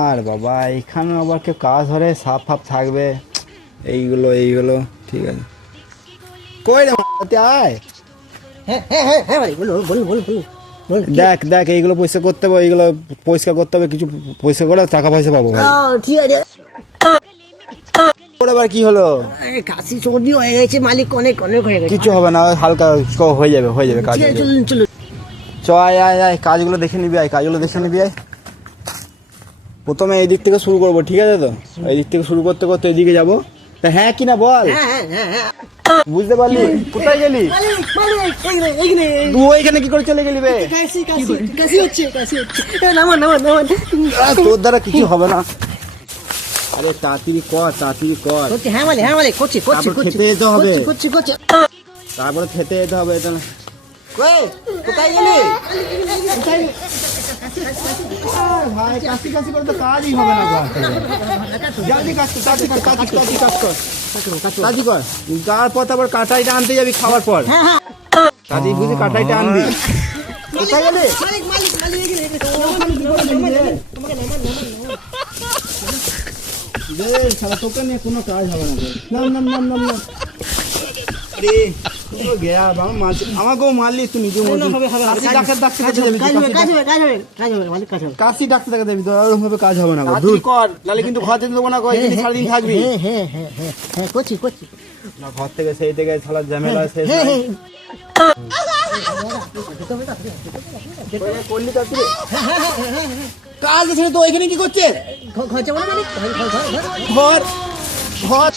আর বাবা এখানে আবার কেউ কাজ ধরে সাপ ফাপ থাকবে, এইগুলো ঠিক আছে। কই রে আয়, হ্যাঁ ভাই বলুন বলুন বলুন বলুন বলুন। দেখ এইগুলো পরিষ্কার করতে হবে, এইগুলো পরিষ্কার করতে হবে, কিছু পরিষ্কার করে টাকা পয়সা পাবো ভাই। ঠিক আছে। ওর আবার কি হলো? কাশি সর্দি হয়ে গেছে মালিক, অনেক অনেক হয়ে গেছে। কিছু হবে না, হালকা হয়ে যাবে কাজ। ঠিক আছে চলুন চলুন। আয় কাজগুলো দেখে নিবি, আয়। প্রথমে এই দিক থেকে শুরু করবো, ঠিক আছে তো? এই দিক থেকে শুরু করতে করতে এদিকে যাবো। তা হ্যাঁ কি না বল। হ্যাঁ বুঝতে পারলি? কোথায় গেলি তুই? ওইখানে কি করে চলে গেলি বে? কাশি হচ্ছে নামান। তোর দ্বারা কিছু হবে না। আরে তাড়াতাড়ি কর। হ্যাঁ মালিক করছি। খেতে যেতে হবে। করছি। তারপরে খেতে যেতে হবে। কোথায় গেলি? ভাই কাশি করে তো কাজই হবে না। জলদি কাজ কর। তারপর আবার কাটাইটা আনতে যাবি খাওয়ার পর। কাজই বুঝি কাটাইটা আনবি। কোথায় গেলি? তোকে নিয়ে কোনো কাজ হবে না। নাম। আরে আমাকেও মারলি তুই নিজে। কাশি ডাক্তার দেখাতে যাবি তো? ওরকম ভাবে কাজ হবে না। দূর কর, নাহলে কিন্তু ঘর থেকে দেবো না। সারাদিন থাকবি। হ্যাঁ করছি। ঘর থেকে সেই থেকে ছালার ঝামেলা শেষ। কাজ ছেড়ে তো ওইখানে কি করছে? ঘর যাবো না মালিক, ঘর